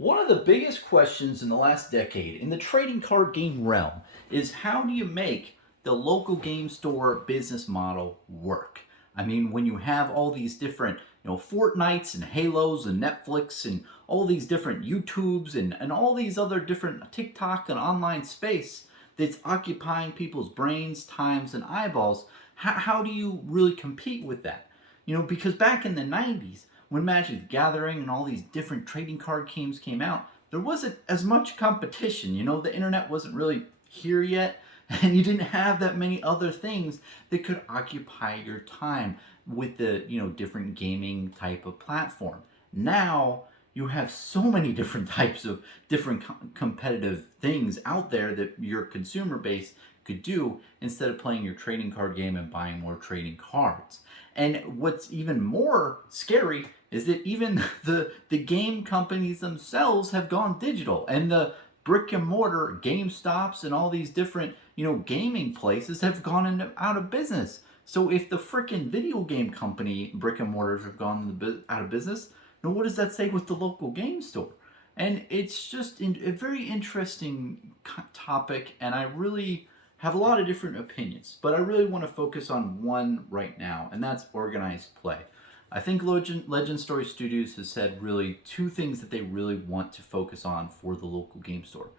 One of the biggest questions in the last decade in the trading card game realm is how do you make the local game store business model work? I mean, when you have all these different, Fortnites and Halos and Netflix and all these different YouTubes and all these other different TikTok and online space that's occupying people's brains, times, and eyeballs, how do you really compete with that? Because back in the 90s, when Magic the Gathering and all these different trading card games came out, there wasn't as much competition. The internet wasn't really here yet, and you didn't have that many other things that could occupy your time with the, different gaming type of platform. Now, you have so many different types of different competitive things out there that your consumer base could do instead of playing your trading card game and buying more trading cards. And what's even more scary is that even the game companies themselves have gone digital, and the brick and mortar Game Stops and all these different gaming places have out of business. So if the freaking video game company brick and mortars have gone out of business, now what does that say with the local game store? And it's just a very interesting topic, and I really have a lot of different opinions, but I really want to focus on one right now, and that's organized play. I think Legend Story Studios has said really two things that they really want to focus on for the local game store.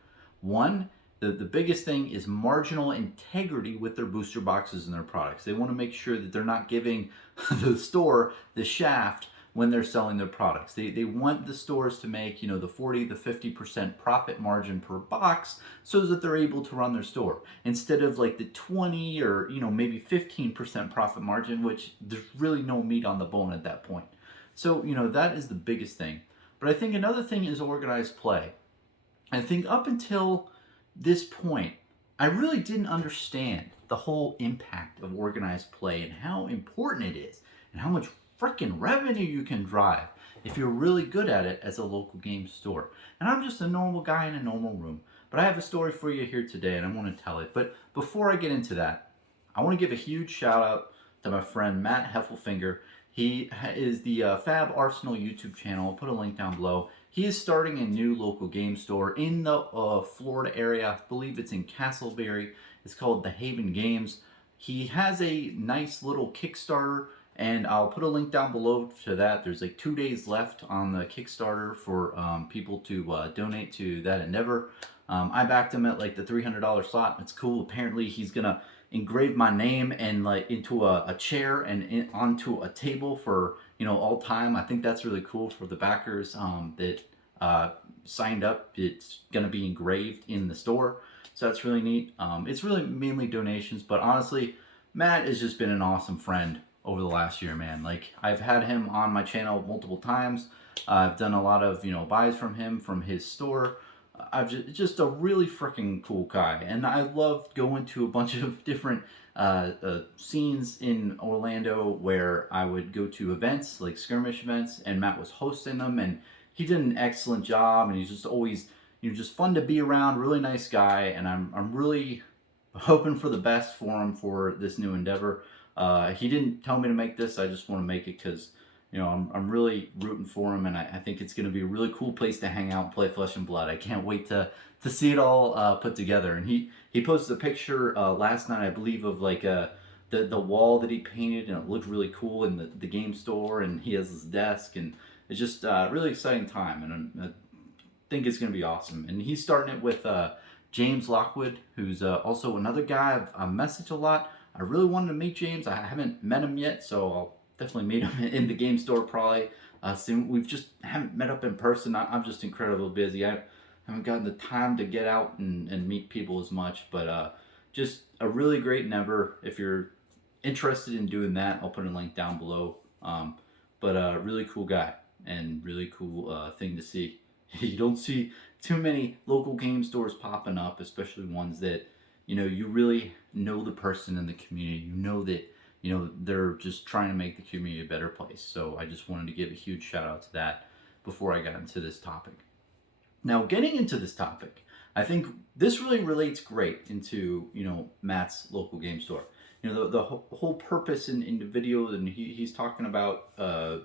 One, the biggest thing is marginal integrity with their booster boxes and their products. They want to make sure that they're not giving the store the shaft when they're selling their products. They want the stores to make, the 40 to 50% profit margin per box so that they're able to run their store instead of like the 20 or, maybe 15% profit margin, which there's really no meat on the bone at that point. So, that is the biggest thing. But I think another thing is organized play. I think up until this point, I really didn't understand the whole impact of organized play and how important it is and how much freaking revenue you can drive if you're really good at it as a local game store. And I'm just a normal guy in a normal room, but I have a story for you here today and I want to tell it. But before I get into that, I want to give a huge shout out to my friend Matt Heffelfinger. He is the Fab Arsenal YouTube channel. I'll put a link down below. He is starting a new local game store in the Florida area. I believe it's in Castleberry. It's called The Haven Games. He has a nice little Kickstarter, and I'll put a link down below to that. There's like 2 days left on the Kickstarter for people to donate to that endeavor. I backed him at like the $300 slot. It's cool. Apparently he's gonna engrave my name and like into a chair and onto a table for all time. I think that's really cool for the backers that signed up. It's gonna be engraved in the store, so that's really neat. It's really mainly donations, but honestly, Matt has just been an awesome friend over the last year, man. Like, I've had him on my channel multiple times. I've done a lot of buys from him from his store. I've just a really freaking cool guy, and I love going to a bunch of different scenes in Orlando where I would go to events like skirmish events, and Matt was hosting them, and he did an excellent job, and he's just always just fun to be around. Really nice guy, and I'm really hoping for the best for him for this new endeavor. He didn't tell me to make this. I just want to make it because I'm really rooting for him, and I think it's going to be a really cool place to hang out and play Flesh and Blood. I can't wait to see it all put together. And he posted a picture last night, I believe, of like the wall that he painted, and it looked really cool in the game store, and he has his desk, and it's just a really exciting time, and I think it's going to be awesome. And he's starting it with James Lockwood, who's also another guy I've messaged a lot. I really wanted to meet James. I haven't met him yet, so I'll definitely meet him in the game store probably soon. We've just haven't met up in person. I'm just incredibly busy. I haven't gotten the time to get out and meet people as much, but just a really great endeavor. If you're interested in doing that, I'll put a link down below. But really cool guy and really cool thing to see. You don't see too many local game stores popping up, especially ones that you really know the person in the community. That they're just trying to make the community a better place. So I just wanted to give a huge shout out to that before I got into this topic. Now, getting into this topic, I think this really relates great into Matt's local game store. The whole purpose in the video, and he's talking about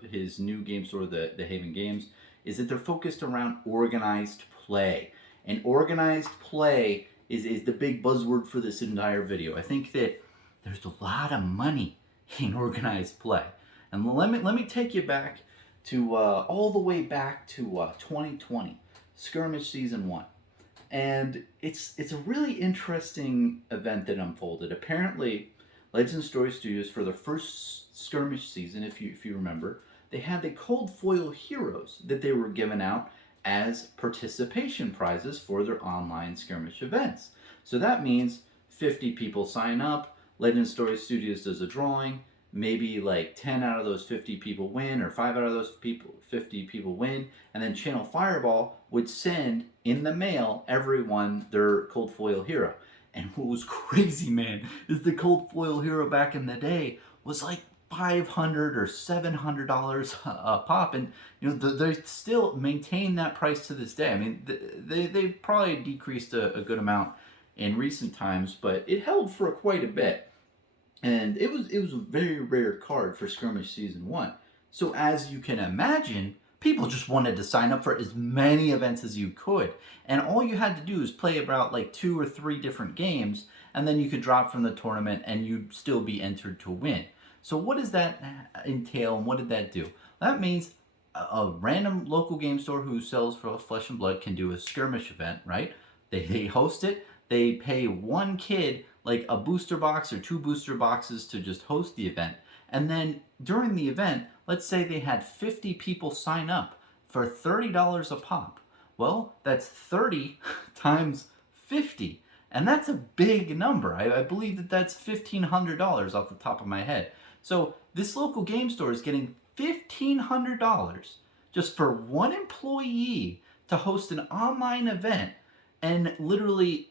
his new game store, the Haven Games, is that they're focused around organized play. And organized play is the big buzzword for this entire video. I think that there's a lot of money in organized play. And let me take you back to all the way back to 2020, Skirmish Season 1. And it's a really interesting event that unfolded. Apparently, Legend Story Studios, for the first Skirmish season, if you remember, they had the cold foil heroes that they were giving out as participation prizes for their online skirmish events. So that means 50 people sign up, Legend Story Studios does a drawing, maybe like 10 out of those 50 people win, or 5 out of those 50 people win, and then Channel Fireball would send in the mail everyone their cold foil hero. And what was crazy, man, is the cold foil hero back in the day was like $500 or $700 a pop, and they still maintain that price to this day. I mean, they've probably decreased a good amount in recent times, but it held for quite a bit. And it was a very rare card for Skirmish Season 1. So as you can imagine, people just wanted to sign up for as many events as you could. And all you had to do is play about like 2 or 3 different games, and then you could drop from the tournament and you'd still be entered to win. So what does that entail, and what did that do? That means a random local game store who sells for Flesh and Blood can do a skirmish event, right? They host it. They pay one kid like a booster box or 2 booster boxes to just host the event. And then during the event, let's say they had 50 people sign up for $30 a pop. Well, that's 30 times 50. And that's a big number. I believe that that's $1,500 off the top of my head. So this local game store is getting $1,500 just for one employee to host an online event, and literally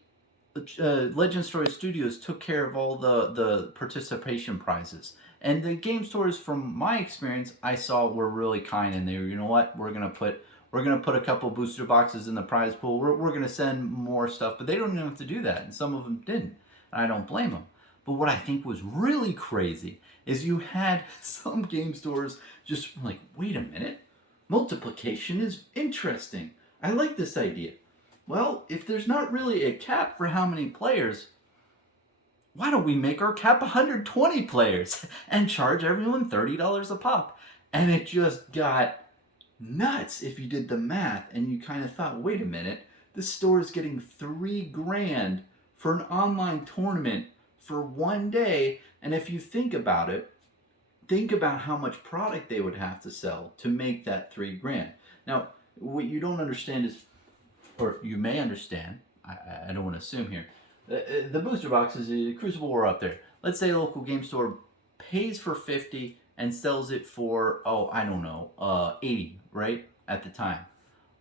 Legend Story Studios took care of all the participation prizes. And the game stores, from my experience, I saw were really kind, and they were, you know what, we're gonna put a couple booster boxes in the prize pool. We're gonna send more stuff, but they don't even have to do that, and some of them didn't. And I don't blame them. But what I think was really crazy is you had some game stores just like, wait a minute, multiplication is interesting. I like this idea. Well, if there's not really a cap for how many players, why don't we make our cap 120 players and charge everyone $30 a pop? And it just got nuts if you did the math and you kind of thought, wait a minute, this store is getting $3,000 for an online tournament for one day. And if you think about it, think about how much product they would have to sell to make that $3,000. Now, what you don't understand is, or you may understand, I don't want to assume here, the booster boxes, Crucible War up there. Let's say a local game store pays for 50 and sells it for, I don't know, 80, right, at the time.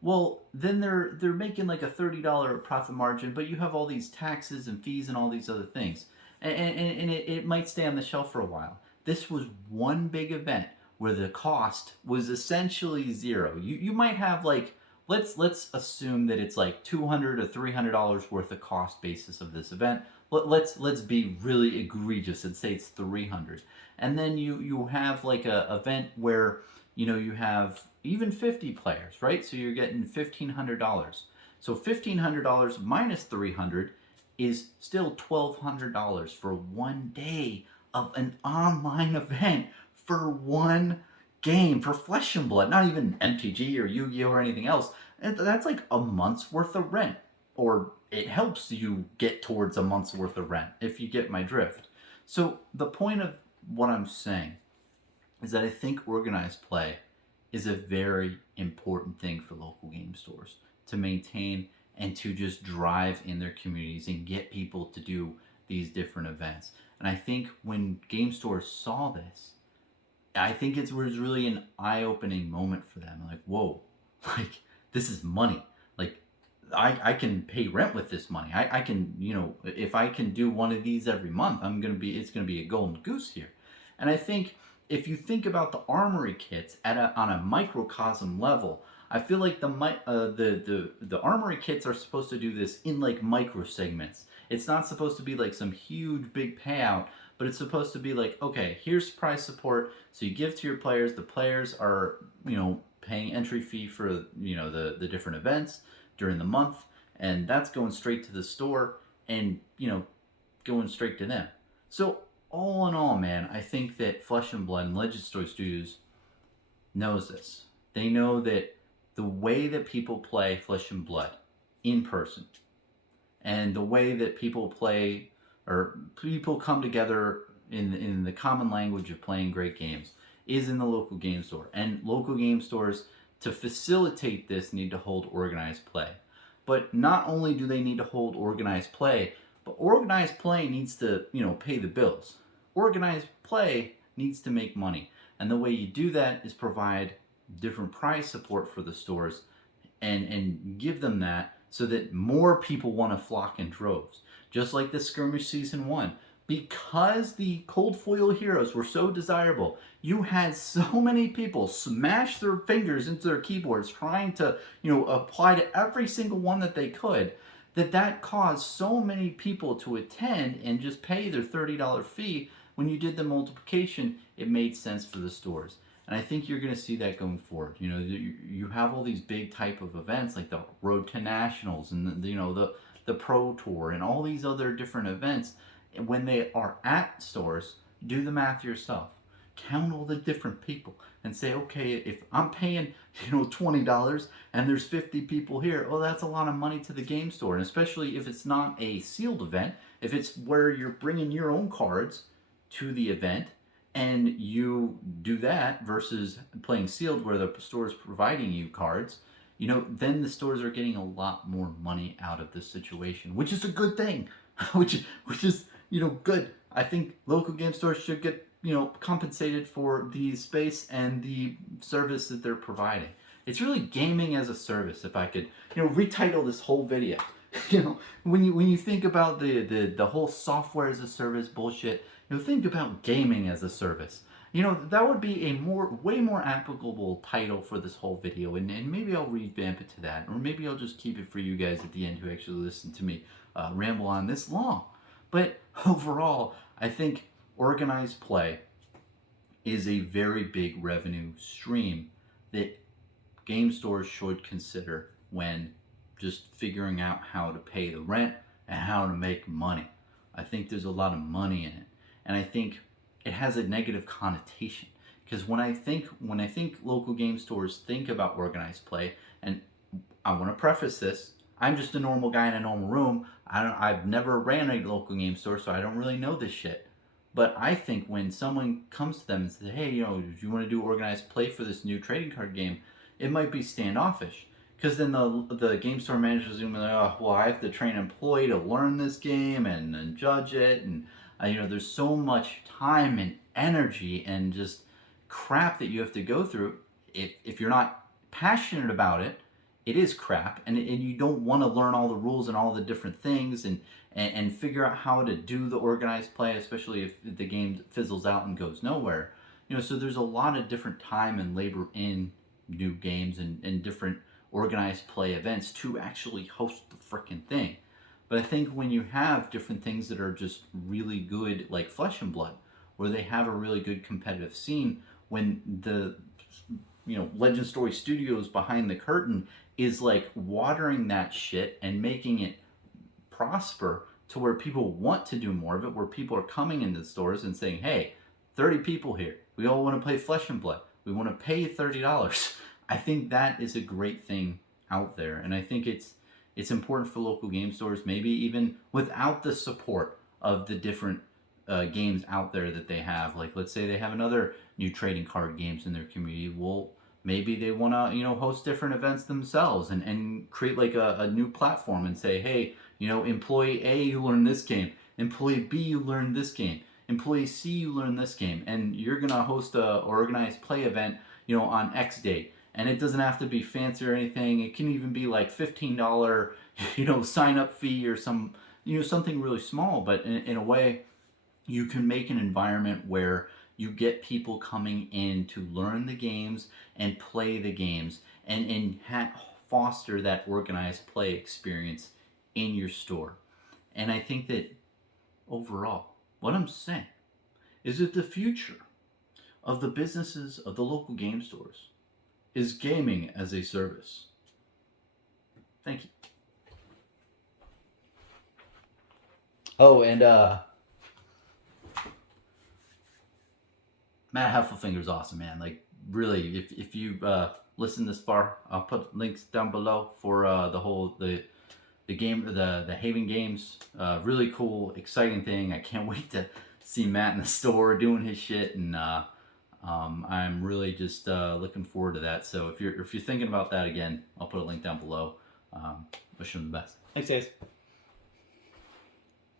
Well, then they're making like a $30 profit margin, but you have all these taxes and fees and all these other things. And it might stay on the shelf for a while. This was one big event where the cost was essentially zero. You might have like, let's assume that it's like $200 to $300 worth of cost basis of this event. Let's be really egregious and say it's $300. And then you have like a event where you have even 50 players, right? So you're getting $1,500. So $1,500 minus $300 is still $1,200 for one day of an online event for one game, for Flesh and Blood, not even MTG or Yu-Gi-Oh or anything else. And that's like a month's worth of rent, or it helps you get towards a month's worth of rent, if you get my drift. So the point of what I'm saying is that I think organized play is a very important thing for local game stores to maintain and to just drive in their communities and get people to do these different events. And I think when game stores saw this, I think it was really an eye-opening moment for them. Like, whoa, like, this is money. Like, I can pay rent with this money. I can, if I can do one of these every month, it's gonna be a golden goose here. And I think if you think about the Armory Kits on a microcosm level, I feel like the Armory Kits are supposed to do this in like micro segments. It's not supposed to be like some huge big payout, but it's supposed to be like, okay, here's prize support. So you give to your players. The players are, paying entry fee for, the different events during the month, and that's going straight to the store and, going straight to them. So all in all, man, I think that Flesh and Blood and Legend Story Studios knows this. They know that the way that people play Flesh and Blood in person, and the way that people play, or people come together in the common language of playing great games, is in the local game store. And local game stores, to facilitate this, need to hold organized play. But not only do they need to hold organized play, but organized play needs to, pay the bills. Organized play needs to make money. And the way you do that is provide different prize support for the stores, and give them that so that more people want to flock in droves. Just like the Skirmish Season 1. Because the cold foil heroes were so desirable, you had so many people smash their fingers into their keyboards trying to, apply to every single one that they could, that caused so many people to attend and just pay their $30 fee. When you did the multiplication, it made sense for the stores. And I think you're going to see that going forward. You have all these big type of events like the Road to Nationals and the Pro Tour and all these other different events. When they are at stores, do the math yourself. Count all the different people and say, okay, if I'm paying $20 and there's 50 people here, oh, that's a lot of money to the game store. And especially if it's not a sealed event, if it's where you're bringing your own cards to the event, and you do that versus playing sealed where the store is providing you cards, then the stores are getting a lot more money out of this situation, which is a good thing, which is good. I think local game stores should get compensated for the space and the service that they're providing. It's really gaming as a service. If I could retitle this whole video, when you think about the whole software as a service bullshit, think about gaming as a service. That would be a way more applicable title for this whole video, and maybe I'll revamp it to that, or maybe I'll just keep it for you guys at the end who actually listen to me ramble on this long. But overall, I think organized play is a very big revenue stream that game stores should consider when just figuring out how to pay the rent and how to make money. I think there's a lot of money in it. And I think it has a negative connotation, because when I think local game stores think about organized play, and I want to preface this, I'm just a normal guy in a normal room. I've never ran a local game store, so I don't really know this shit. But I think when someone comes to them and says, hey, do you want to do organized play for this new trading card game, it might be standoffish. Because then the game store manager is going to be like, oh, well, I have to train an employee to learn this game and judge it. And, there's so much time and energy and just crap that you have to go through. If you're not passionate about it, it is crap. And you don't want to learn all the rules and all the different things and figure out how to do the organized play, especially if the game fizzles out and goes nowhere. So there's a lot of different time and labor in new games and different organized play events to actually host the frickin' thing. But I think when you have different things that are just really good, like Flesh and Blood, where they have a really good competitive scene, when the Legend Story Studios behind the curtain is like watering that shit and making it prosper to where people want to do more of it, where people are coming into the stores and saying, hey, 30 people here, we all want to play Flesh and Blood, we want to pay $30. I think that is a great thing out there, and I think it's important for local game stores, maybe even without the support of the different games out there that they have. Like, let's say they have another new trading card games in their community. Well, maybe they want to host different events themselves and create like a new platform and say, hey, employee A, you learn this game, employee B, you learn this game, employee C, you learn this game, and you're gonna host a organized play event on X date. And it doesn't have to be fancy or anything. It can even be like $15 sign up fee or something really small, but in a way you can make an environment where you get people coming in to learn the games and play the games and foster that organized play experience in your store. And I think that overall, what I'm saying is that the future of the businesses of the local game stores is gaming as a service. Thank you. Oh, and Matt Heffelfinger's awesome, man. Like, really, if you listen this far, I'll put links down below for the game, the Haven Games. Really cool, exciting thing. I can't wait to see Matt in the store doing his shit, and I'm really just looking forward to that. So if you're thinking about that again, I'll put a link down below. Wish him the best. Thanks, guys.